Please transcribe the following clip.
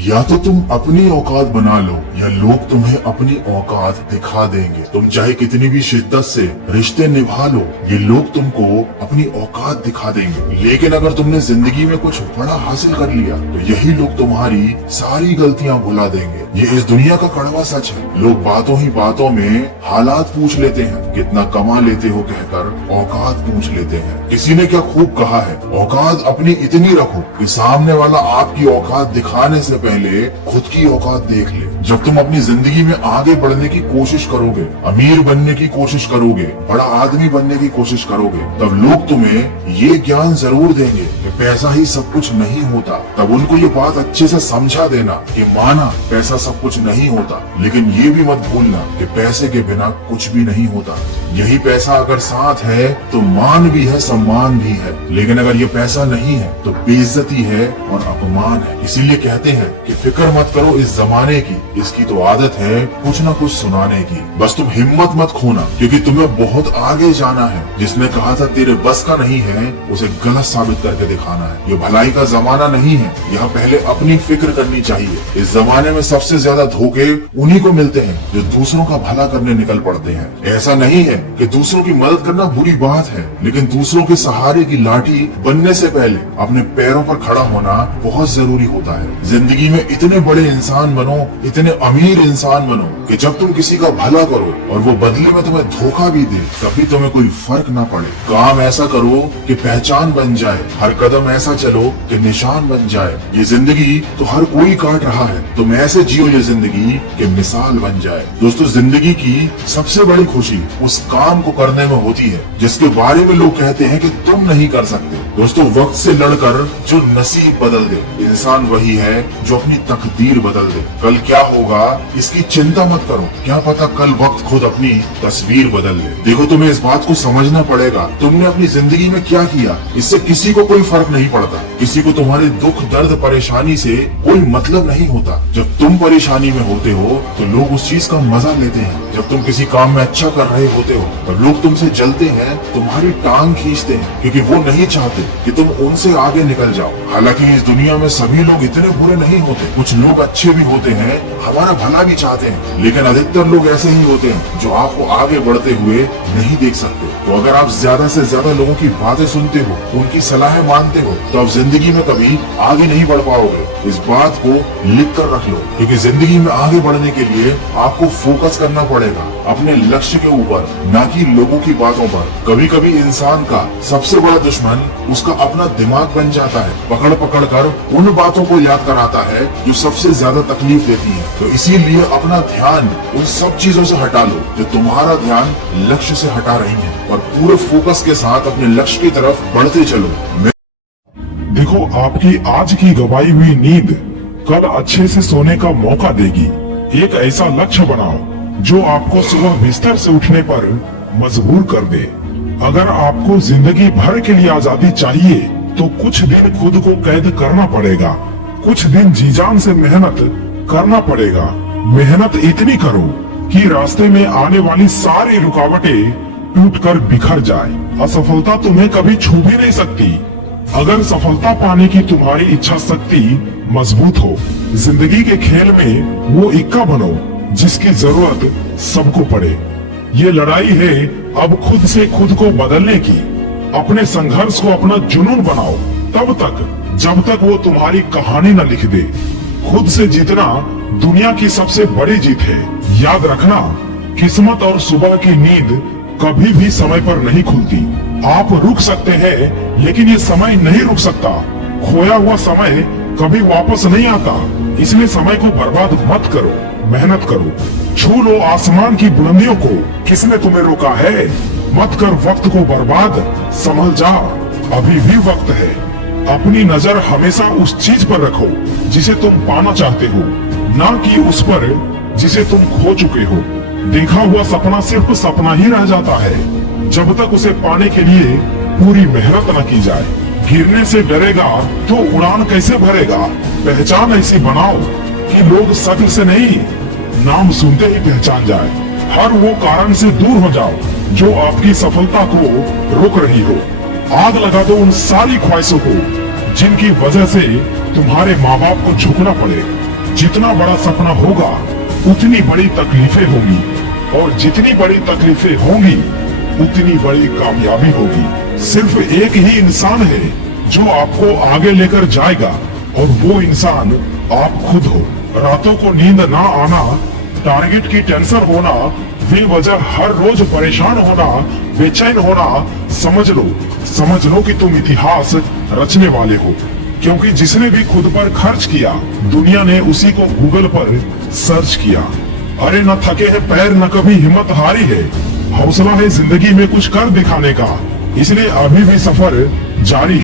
या तो तुम अपनी औकात बना लो या लोग तुम्हें अपनी औकात दिखा देंगे। तुम चाहे कितनी भी शिद्दत से रिश्ते निभा लो, ये लोग तुमको अपनी औकात दिखा देंगे। लेकिन अगर तुमने जिंदगी में कुछ बड़ा हासिल कर लिया तो यही लोग तुम्हारी सारी गलतियां भुला देंगे। ये इस दुनिया का कड़वा सच है। लोग बातों ही बातों में हालात पूछ लेते हैं, कितना कमा लेते हो कहकर औकात पूछ लेते हैं। किसी ने क्या खूब कहा है, औकात अपनी इतनी रखो कि सामने वाला आपकी औकात दिखाने से पहले खुद की औकात देख ले। जब तुम अपनी जिंदगी में आगे बढ़ने की कोशिश करोगे, अमीर बनने की कोशिश करोगे, बड़ा आदमी बनने की कोशिश करोगे, तब लोग तुम्हें ये ज्ञान जरूर देंगे कि पैसा ही सब कुछ नहीं होता। तब उनको ये बात अच्छे से समझा देना कि माना पैसा सब कुछ नहीं होता, लेकिन ये भी मत भूलना कि पैसे के बिना कुछ भी नहीं होता। यही पैसा अगर साथ है तो मान भी है, सम्मान भी है, लेकिन अगर ये पैसा नहीं है तो बेइज्जती है और अपमान है। इसीलिए कहते हैं कि फिक्र मत करो इस जमाने की, इसकी तो आदत है कुछ न कुछ सुनाने की। बस तुम हिम्मत मत खोना, क्योंकि तुम्हें बहुत आगे जाना है। जिसने कहा था तेरे बस का नहीं है, उसे गलत साबित करके दिखाना है। ये भलाई का जमाना नहीं है, यहाँ पहले अपनी फिक्र करनी चाहिए। इस जमाने में सबसे ज्यादा धोखे उन्हीं को मिलते हैं जो दूसरों का भला करने निकल पड़ते हैं। ऐसा नहीं है कि दूसरों की मदद करना बुरी बात है, लेकिन दूसरों के सहारे की लाठी बनने से पहले अपने पैरों पर खड़ा होना बहुत जरूरी होता है। जिंदगी में इतने बड़े इंसान बनो, इतने अमीर इंसान बनो कि जब तुम किसी का भला करो और वो बदले में तुम्हें धोखा भी दे, तभी तुम्हें कोई फर्क ना पड़े। काम ऐसा करो कि पहचान बन जाए, हर कदम ऐसा चलो कि निशान बन जाए। ये जिंदगी तो हर कोई काट रहा है, तुम ऐसे जियो ये जिंदगी कि मिसाल बन जाए। दोस्तों, जिंदगी की सबसे बड़ी खुशी उस काम को करने में होती है जिसके बारे में लोग कहते हैं कि तुम नहीं कर सकते। दोस्तों, वक्त से लड़कर जो नसीब बदल दे, इंसान वही है जो अपनी तकदीर बदल दे। कल क्या होगा इसकी चिंता मत करो, क्या पता कल वक्त खुद अपनी तस्वीर बदल ले। देखो, तुम्हें इस बात को समझना पड़ेगा, तुमने अपनी जिंदगी में क्या किया इससे किसी को कोई फर्क नहीं पड़ता। किसी को तुम्हारे दुख दर्द परेशानी से कोई मतलब नहीं होता। जब तुम परेशानी में होते हो तो लोग उस चीज का मजा लेते हैं। जब तुम किसी काम में अच्छा कर रहे होते हो तो लोग तुमसे जलते हैं, तुम्हारी टांग खींचते हैं, क्योंकि वो नहीं चाहते कि तुम उनसे आगे निकल जाओ। हालांकि इस दुनिया में सभी लोग इतने बुरे नहीं होते, कुछ लोग अच्छे भी होते हैं, हमारा भला भी चाहते हैं, लेकिन अधिकतर लोग ऐसे ही होते हैं जो आपको आगे बढ़ते हुए नहीं देख सकते। तो अगर आप ज्यादा से ज्यादा लोगों की बातें सुनते हो, उनकी सलाहें मानते हो, तो आप जिंदगी में कभी आगे नहीं बढ़ पाओगे। इस बात को लिख कर रख लो, क्योंकि जिंदगी में आगे बढ़ने के लिए आपको फोकस करना पड़ेगा अपने लक्ष्य के ऊपर, ना कि लोगों की बातों पर। कभी कभी इंसान का सबसे बड़ा दुश्मन उसका अपना दिमाग बन जाता है, पकड़ पकड़ कर उन बातों को याद कराता है जो सबसे ज्यादा तकलीफ देती है। तो इसीलिए अपना ध्यान उन सब चीजों से हटा लो जो तुम्हारा ध्यान लक्ष्य से हटा रही है, और पूरे फोकस के साथ अपने लक्ष्य की तरफ बढ़ते चलो। देखो, आपकी आज की गवाई हुई नींद कल अच्छे से सोने का मौका देगी। एक ऐसा लक्ष्य बनाओ जो आपको सुबह बिस्तर से उठने पर मजबूर कर दे। अगर आपको जिंदगी भर के लिए आजादी चाहिए तो कुछ दिन खुद को कैद करना पड़ेगा, कुछ दिन जी जान से मेहनत करना पड़ेगा। मेहनत इतनी करो कि रास्ते में आने वाली सारी रुकावटें टूटकर बिखर जाए। असफलता तुम्हें कभी छू भी नहीं सकती अगर सफलता पाने की तुम्हारी इच्छा शक्ति मजबूत हो। जिंदगी के खेल में वो इक्का बनो जिसकी जरूरत सबको पड़े। ये लड़ाई है अब खुद से खुद को बदलने की। अपने संघर्ष को अपना जुनून बनाओ तब तक जब तक वो तुम्हारी कहानी न लिख दे। खुद से जीतना दुनिया की सबसे बड़ी जीत है। याद रखना, किस्मत और सुबह की नींद कभी भी समय पर नहीं खुलती। आप रुक सकते हैं लेकिन ये समय नहीं रुक सकता। खोया हुआ समय कभी वापस नहीं आता, इसलिए समय को बर्बाद मत करो, मेहनत करो। छू लो आसमान की बुलंदियों को, किसने तुम्हें रोका है? मत कर वक्त को बर्बाद, संभल जा, अभी भी वक्त है। अपनी नजर हमेशा उस चीज पर रखो जिसे तुम पाना चाहते हो, ना कि उस पर जिसे तुम खो चुके हो। देखा हुआ सपना सिर्फ सपना ही रह जाता है जब तक उसे पाने के लिए पूरी मेहनत न की जाए। गिरने से डरेगा तो उड़ान कैसे भरेगा? पहचान ऐसी बनाओ कि लोग शक्ल से नहीं, नाम सुनते ही पहचान जाए। हर वो कारण से दूर हो जाओ जो आपकी सफलता को रोक रही हो। आग लगा दो उन सारी ख्वाहिशों को जिनकी वजह से तुम्हारे माँ बाप को झुकना पड़ेगा। जितना बड़ा सपना होगा उतनी बड़ी तकलीफें होंगी, और जितनी बड़ी तकलीफें होंगी उतनी बड़ी कामयाबी होगी। सिर्फ एक ही इंसान है जो आपको आगे लेकर जाएगा, और वो इंसान आप खुद हो। रातों को नींद ना आना, टारगेट की टेंशन होना, बेवजह हर रोज परेशान होना, बेचैन होना, समझ लो कि तुम इतिहास रचने वाले हो। क्योंकि जिसने भी खुद पर खर्च किया, दुनिया ने उसी को गूगल पर सर्च किया। अरे न थके हैं पैर, न कभी हिम्मत हारी है, हौसला है जिंदगी में कुछ कर दिखाने का, इसलिए अभी भी सफर जारी है।